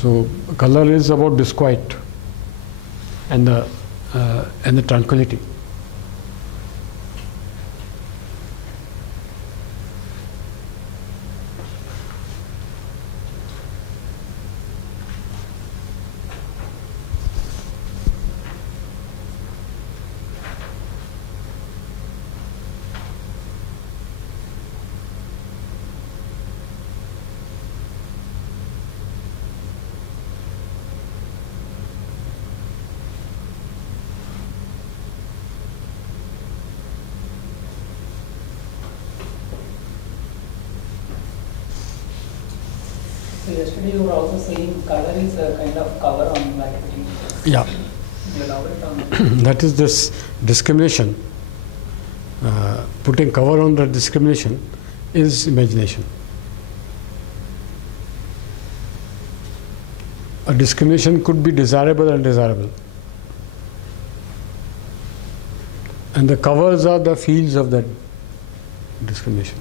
So color is about disquiet and the tranquility. So yesterday you were also saying color is a kind of cover on activity. Yeah. You elaborate on That is this discrimination. Putting cover on the discrimination is imagination. A discrimination could be desirable and undesirable. And the covers are the fields of that discrimination.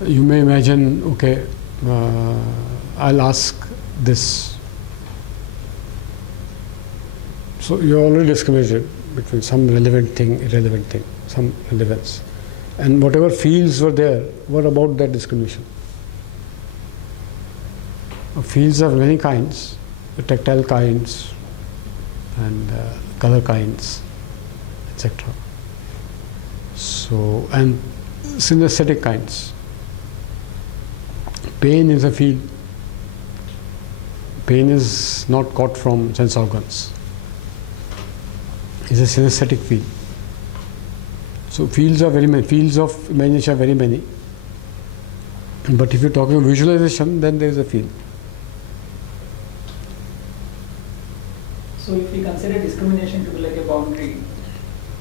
You may imagine, okay, I'll ask this. So you already discriminated between some relevant thing, irrelevant thing, some relevance. And whatever fields were there were about that discrimination. Fields of many kinds, the tactile kinds and color kinds, etc. So, and synesthetic kinds. Pain is a field. Pain is not caught from sense organs. It's a synesthetic field. So fields are very many. Fields of imagination are very many. But if you're talking of visualization, then there is a field. So if we consider discrimination to be like a boundary,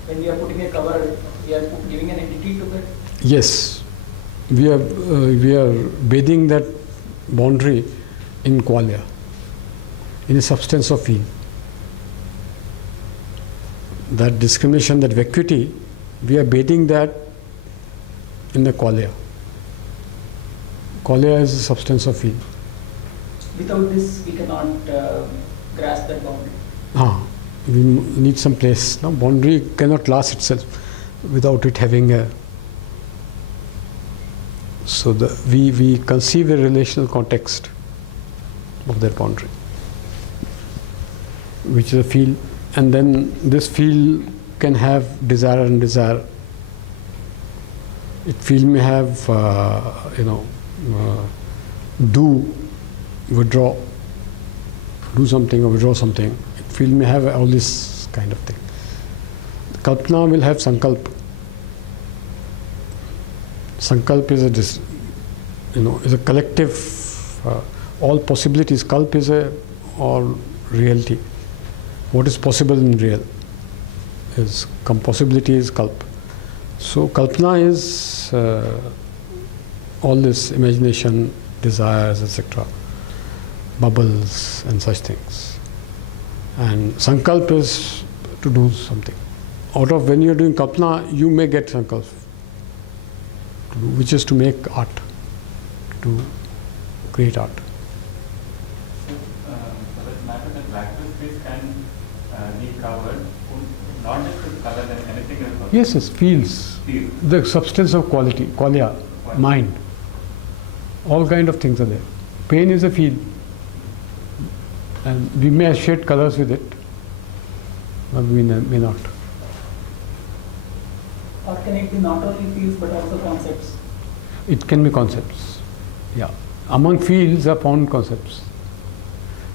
when we are putting a cover, we are giving an entity to that? Yes. We are bathing that boundary in qualia, in a substance of field. That discrimination, that vacuity, we are bathing that in the qualia. Qualia is a substance of field. Without this, we cannot grasp that boundary. We need some place. No, boundary cannot last itself without it having a. So we conceive a relational context of that boundary, which is a field, and then this field can have desire and desire. It field may have do, withdraw, do something or withdraw something. It field may have all this kind of thing. Kalpana will have sankalp. Sankalp is is a collective, all possibilities. Kalp is all reality. What is possible in real is possibility is kalp. So kalpana is all this imagination, desires, etc., bubbles and such things. And sankalp is to do something. Out of when you are doing kalpana, you may get sankalp, which is to make art, to create art. So, for that matter, that vacuum space can be covered, not just with color and anything else. Yes, fields. The substance of quality, qualia, mind. All kind of things are there. Pain is a field. And we may shade colors with it, but we may not. Or can it be not only fields but also concepts? It can be concepts. Yeah. Among fields are found concepts.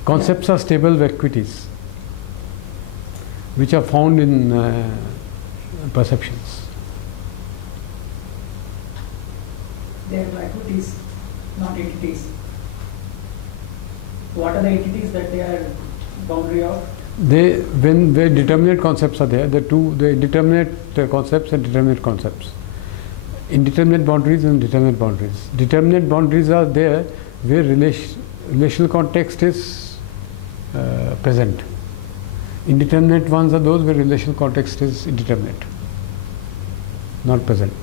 Concepts are stable vacuities, which are found in perceptions. They are vacuities, not entities. What are the entities that they are boundary of? When the determinate concepts are there, the indeterminate concepts and determinate concepts. Indeterminate boundaries and determinate boundaries. Determinate boundaries are there where relational context is present. Indeterminate ones are those where relational context is indeterminate, not present.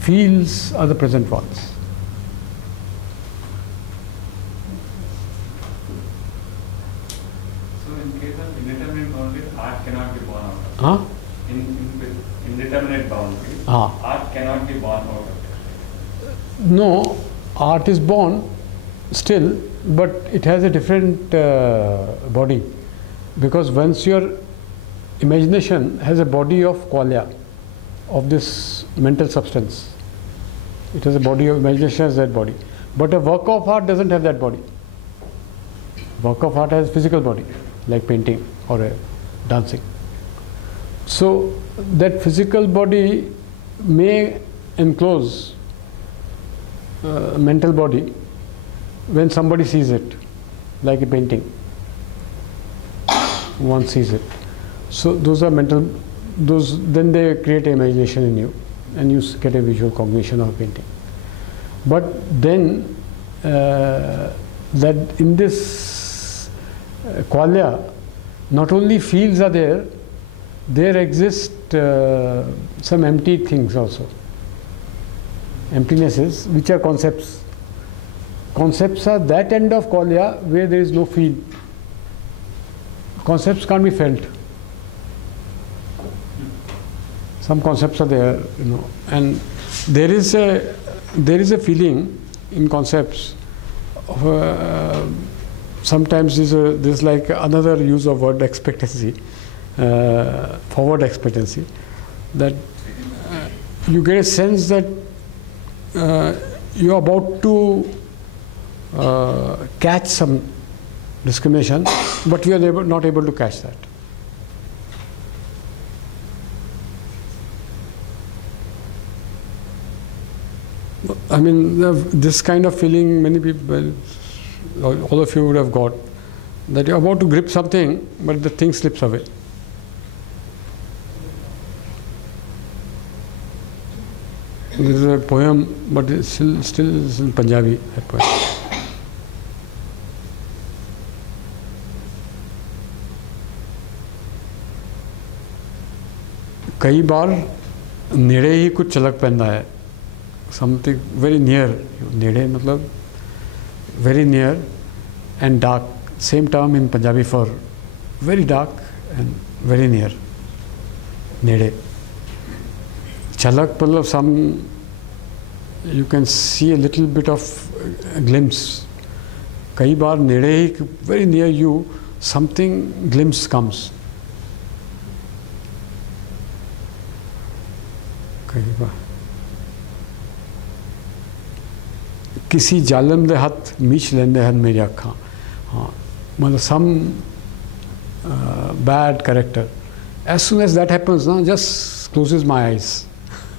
Fields are the present ones. So in case of indeterminate boundaries, art cannot be born out of it. Huh? In indeterminate boundaries, Ah. art cannot be born out of it. No, art is born still, but it has a different body, because once your imagination has a body of qualia, of this mental substance, it has a body of imagination, has that body, but a work of art doesn't have that body. Work of art has physical body, like painting or dancing. So that physical body may enclose mental body when somebody sees it, like a painting. One sees it. So those are mental, those then they create imagination in you, and you get a visual cognition of painting. But then that in this qualia, not only fields are there exist some empty things also. Emptinesses, which are concepts. Concepts are that end of qualia where there is no field. Concepts can't be felt. Some concepts are there, and there is a feeling in concepts of, sometimes there's like another use of word expectancy, forward expectancy, that you get a sense that you're about to catch some discrimination, but you are not able to catch that. I mean, this kind of feeling many people, all of you would have got, that you're about to grip something, but the thing slips away. This is a poem, but it's still is in Punjabi, that poem. कई बार नेड़े ही कुछ चलक पैंदा है, something very near, नेड़े मतलब very near and dark, same term in Punjabi for very dark and very near, नेड़े. Chalak मतलब some, you can see a little bit of a glimpse. कई बार नेड़े ही, very near you, something glimpse comes. कई बार किसी जालम दे हथ मीच लेंदे हन मेरी अखां. हाँ, मतलब some bad character. As soon as that happens, just closes my eyes.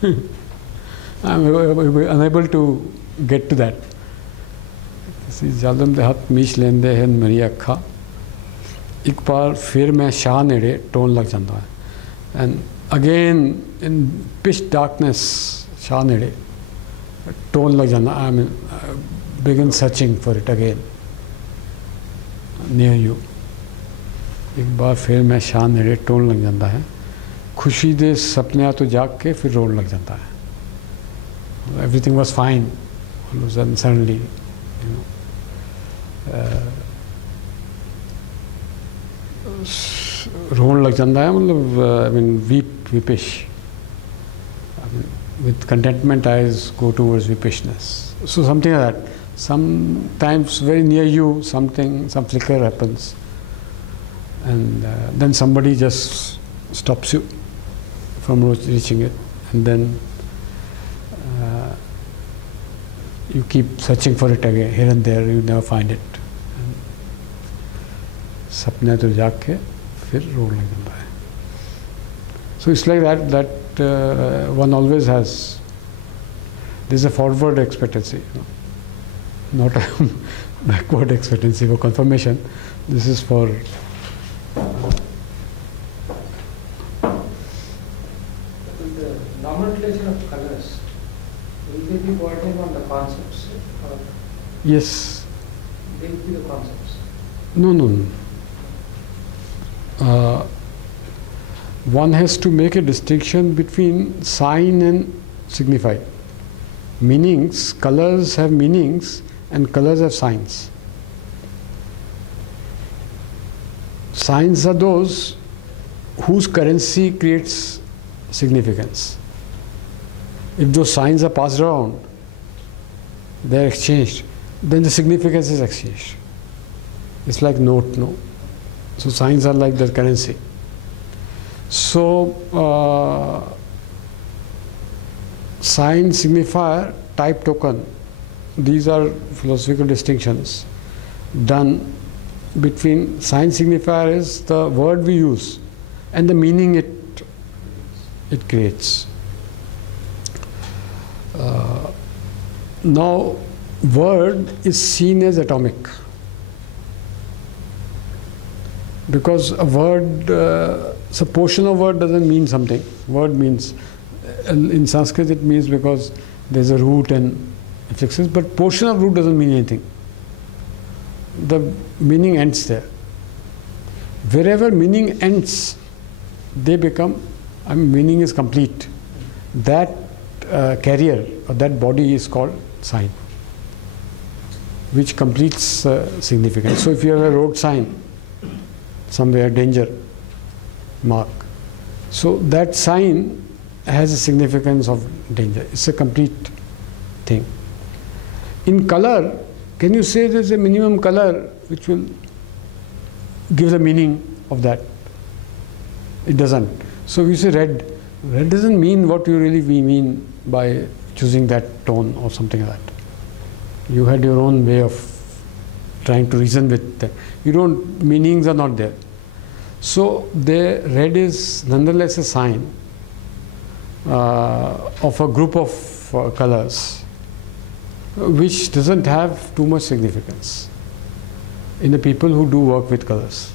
I'm unable to get to that. किसी जालम दे हथ मीच लेंदे हन मेरी अखां, एक बार फिर मैं शाह नेड़े टोन लग जांदा है. And again in pitch darkness, Shah नेड़े टोन लग जाना. I mean, begin searching for it again, near you. एक बार फिर मैं शाह नेड़े टोन लग जाता है. खुशी दे सपनियां तो जाग के फिर रोन लग जाता है. Everything was fine, all of a sudden suddenly, रोन लग जाता है. मतलब I mean weepish. I mean, with contentment eyes go towards weepishness. So something like that. Sometimes very near you, some flicker happens, and then somebody just stops you from reaching it, and then you keep searching for it again, here and there, you never find it. सपने तो जाग के फिर रोने लग जाता है. So it's like that one always has. This is a forward expectancy, not a backward expectancy for confirmation. This is for the nomenclature of colors. Will they be working on the concepts? Or yes. they will be the concepts? No. One has to make a distinction between sign and signify. Meanings, colors have meanings and colors have signs. Signs are those whose currency creates significance. If those signs are passed around, they are exchanged, then the significance is exchanged. It's like note, no? So signs are like the currency. So sign, signifier, type, token, these are philosophical distinctions done between. Sign signifier is the word we use and the meaning it creates. Now, word is seen as atomic, because a word, so portion of word doesn't mean something. Word means, in Sanskrit it means because there's a root and affixes, but portion of root doesn't mean anything. The meaning ends there. Wherever meaning ends, they become, meaning is complete. That carrier or that body is called sign, which completes significance. So if you have a road sign somewhere, danger mark, so that sign has a significance of danger. It's a complete thing. In color, can you say there's a minimum color which will give the meaning of that? It doesn't. So you say red. Red doesn't mean what you really mean by choosing that tone or something like that. You had your own way of trying to reason with that. You don't, meanings are not there. So the red is nonetheless a sign of a group of colors which doesn't have too much significance in the people who do work with colors.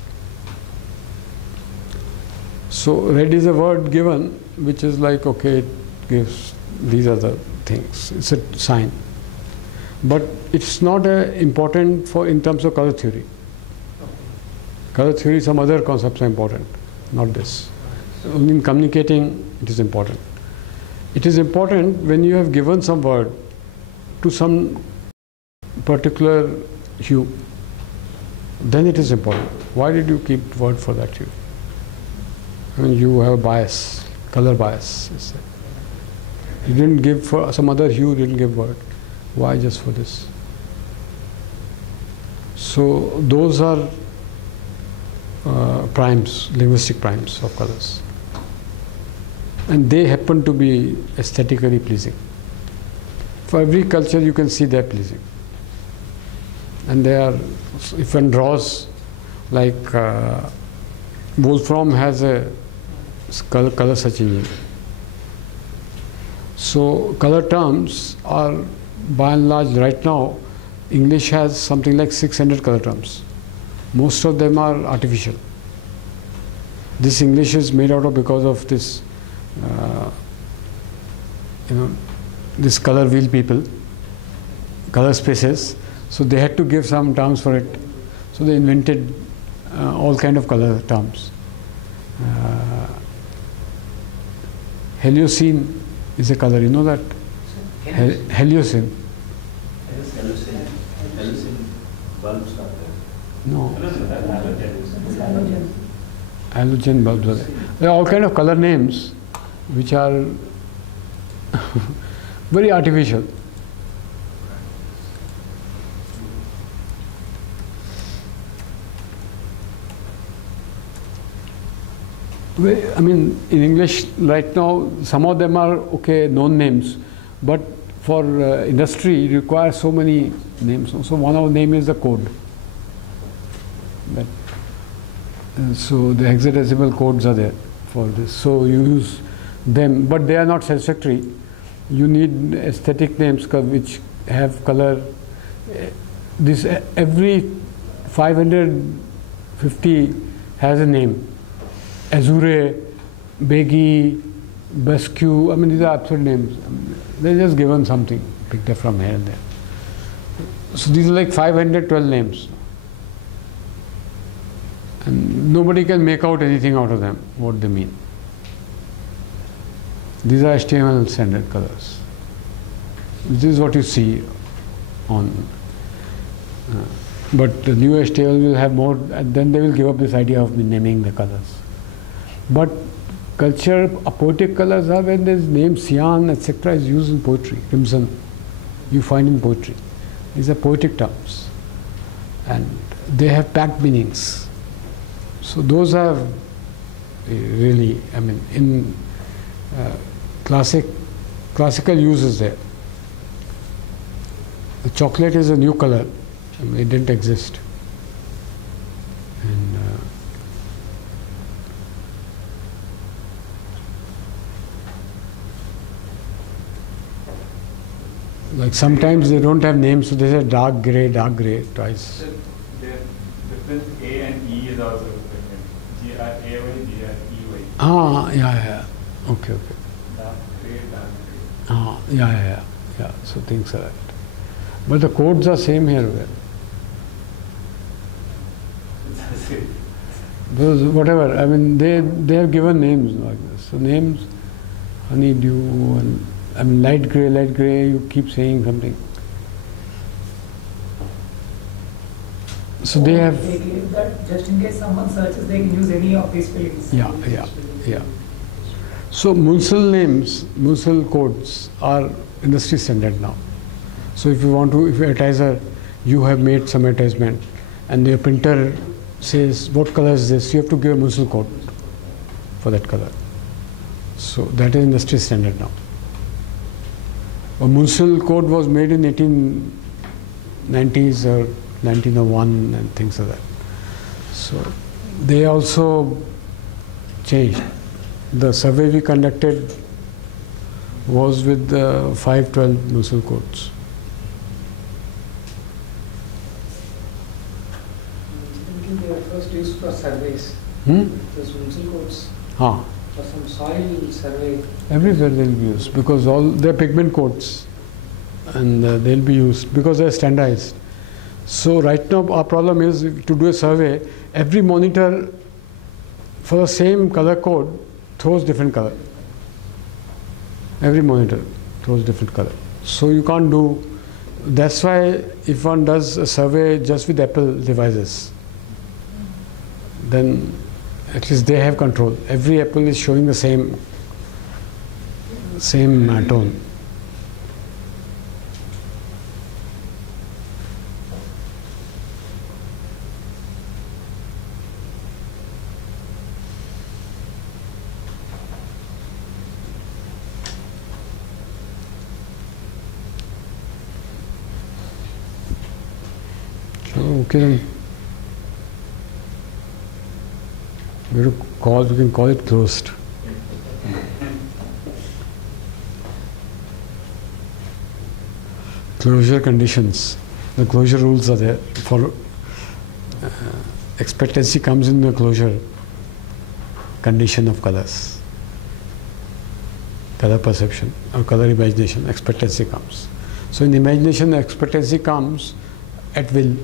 So red is a word given which is like, okay, it gives, these are the things. It's a sign. But it's not important for in terms of color theory. Color theory, some other concepts are important, not this. So only in communicating it is important. It is important when you have given some word to some particular hue, then it is important. Why did you keep word for that hue? I mean, you have a bias, color bias. You didn't give for some other hue, you didn't give word. Why just for this? So those are primes, linguistic primes of colors. And they happen to be aesthetically pleasing. For every culture you can see they're pleasing. And they are, if one draws, like Wolfram has a color search engine. So color terms are by and large, right now, English has something like 600 color terms. Most of them are artificial. This English is made out of because of this, this color wheel people, color spaces. So they had to give some terms for it. So they invented all kind of color terms. Heliocene is a color, you know that? Heliocene. Heliocene bulbs are there. No. Halogen bulbs are there. There are all kind of color names which are very artificial. I mean, in English right now, some of them are okay, known names, but for industry, it requires so many names. So one of the name is the code. But, so the hexadecimal codes are there for this. So you use them, but they are not satisfactory. You need aesthetic names which have color. This every 550 has a name. Azure, Begi, Basque, I mean, these are absurd names. They're just given something, picked up from here and there. So these are like 512 names. And nobody can make out anything out of them, what they mean. These are HTML standard colors. This is what you see on. But the new age table will have more, and then they will give up this idea of naming the colors. But culture, poetic colors are when there's name cyan, etc. is used in poetry. Crimson, you find in poetry. These are poetic terms. And they have packed meanings. So those are really, I mean, in classical use is there. The chocolate is a new color. I mean, it didn't exist. And like sometimes they don't have names, so they say dark grey twice. So the difference A and E is also different. G-R-A-Y, G-R-E-Y. Ah, yeah. Okay. Dark grey. Ah, yeah. So things are that. But the codes are same here. Those whatever. I mean, they have given names like this. So names, honeydew, and I mean light grey. You keep saying something. So they have. They give that just in case someone searches, they can use any of these spellings. Yeah. So Munsal names, Munsal codes are industry standard now. So if you advertiser, you have made some advertisement, and the printer says what color is this, you have to give a Munsal code for that color. So that is industry standard now. A Munsal code was made in 1890s or 1901 and things like that. So they also changed. The survey we conducted was with the 512 Munsal codes. They are first used for surveys. Those Munsal codes for some soil survey. Everywhere they'll be used because they're pigment codes, and they'll be used because they're standardized. So right now our problem is to do a survey. Every monitor for the same color code throws different color. Every monitor throws different color. So you can't do. That's why if one does a survey just with Apple devices, then at least they have control. Every apple is showing the same tone. Okay then. We can call it closed. Closure conditions. The closure rules are there. For expectancy comes in the closure condition of colors. Color perception or color imagination, expectancy comes. So in imagination, the expectancy comes at will.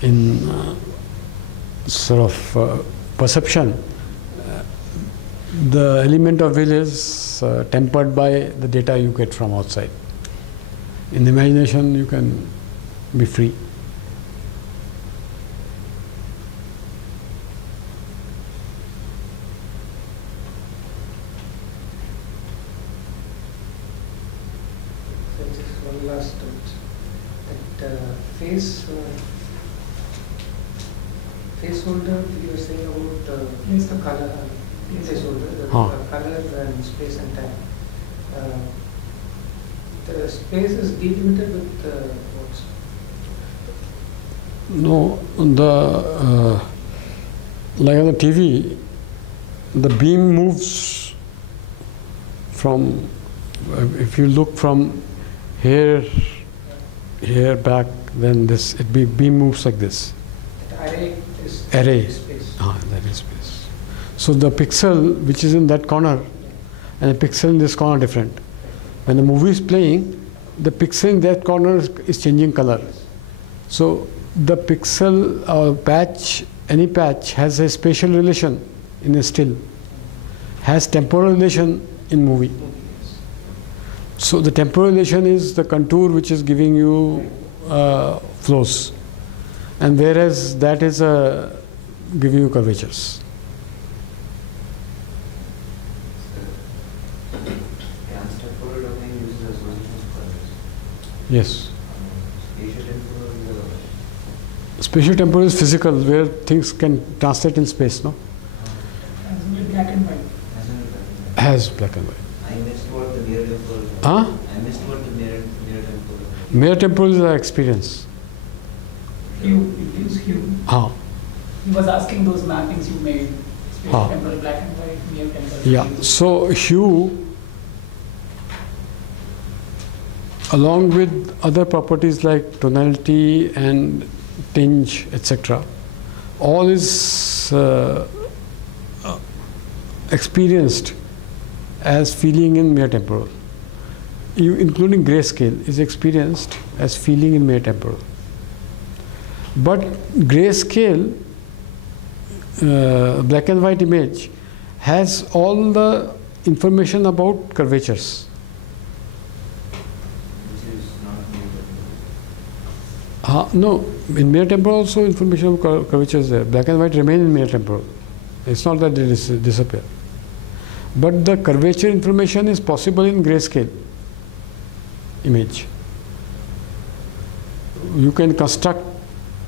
In perception, the element of will is tempered by the data you get from outside. In imagination, you can be free. So just one last thought. That face holder you were saying about is the color face holder, the color and space and time. The space is delimited with what? No, like on the TV, the beam moves from. If you look from here back, then beam moves like this. The array is space. That is space. So the pixel which is in that corner and the pixel in this corner are different. When the movie is playing, the pixel in that corner is changing color. So the pixel patch, any patch has a spatial relation in a still, has temporal relation in movie. So the temporal relation is the contour which is giving you flows, and whereas that is giving you curvatures. Yes. Spatial temporal is physical, where things can translate in space, no? Black and white. Has black and white. I missed what the near temporal. Huh? I missed what the near temporal. Mere temporal is our experience. Hue, it gives hue. He was asking those mappings you made. Spatial temporal, black and white, near temporal. Yeah. Hue. So hue, along with other properties like tonality and tinge, etc., all is experienced as feeling in mere temporal. Including grayscale is experienced as feeling in mere temporal. But grayscale, black and white image, has all the information about curvatures. No, in mere temporal also information of curvatures there. Black and white remain in mere temporal. It's not that they disappear. But the curvature information is possible in grayscale image. You can construct,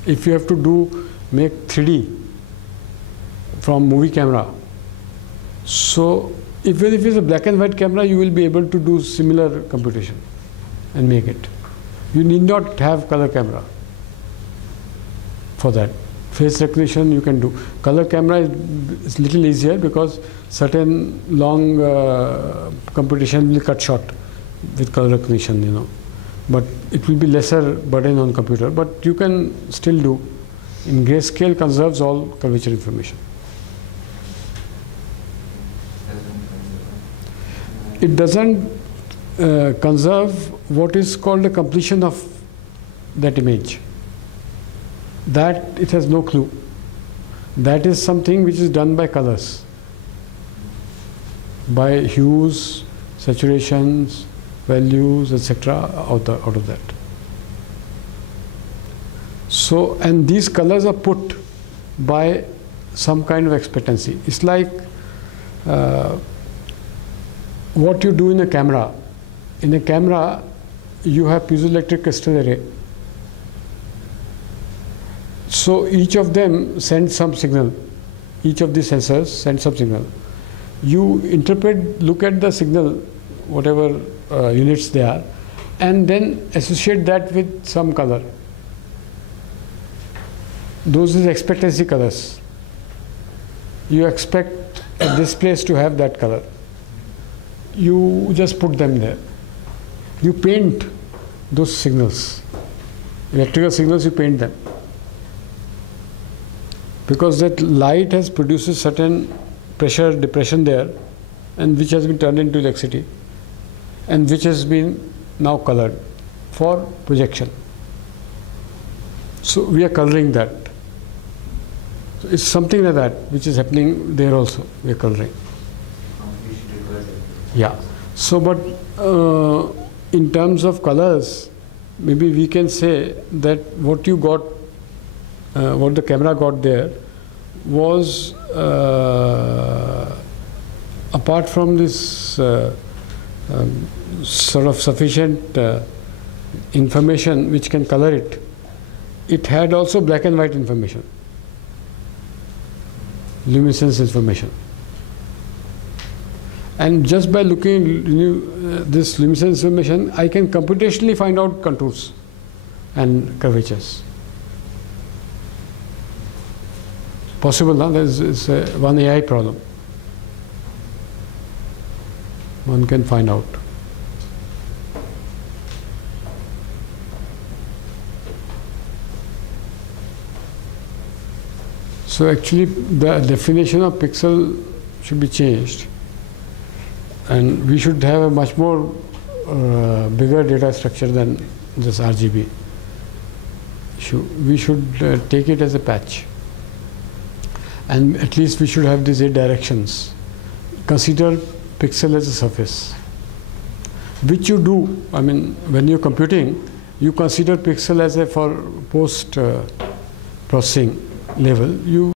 if you have to make 3D from movie camera. So even if it's a black and white camera, you will be able to do similar computation and make it. You need not have color camera for that. Face recognition you can do. Color camera is little easier because certain long computation will cut short with color recognition, you know. But it will be lesser burden on computer. But you can still do. In grayscale conserves all curvature information. It doesn't conserve what is called the completion of that image. That it has no clue. That is something which is done by colors, by hues, saturations, values, etc. out of that. So, and these colors are put by some kind of expectancy. It's like what you do in a camera. In a camera, you have piezoelectric crystal array. So each of them sends some signal. Each of these sensors sends some signal. You interpret, look at the signal, whatever units they are, and then associate that with some color. Those are the expectancy colors. You expect this place to have that color. You just put them there. You paint those signals. Electrical signals, you paint them. Because that light has produces certain pressure depression there, and which has been turned into electricity, and which has been now colored for projection. So we are coloring that. So it's something like that which is happening there also. We are coloring. Yeah. So, but in terms of colors, maybe we can say that what you got, what the camera got there, was apart from this sort of sufficient information which can color it, it had also black and white information, luminescence information. And just by looking at this luminescence information, I can computationally find out contours and curvatures. Possible, huh? There's one AI problem. One can find out. So actually the definition of pixel should be changed, and we should have a much more bigger data structure than this RGB. We should take it as a patch, and at least we should have these 8 directions. Consider pixel as a surface. which you do. I mean, when you're computing, you consider pixel as a for post processing level. You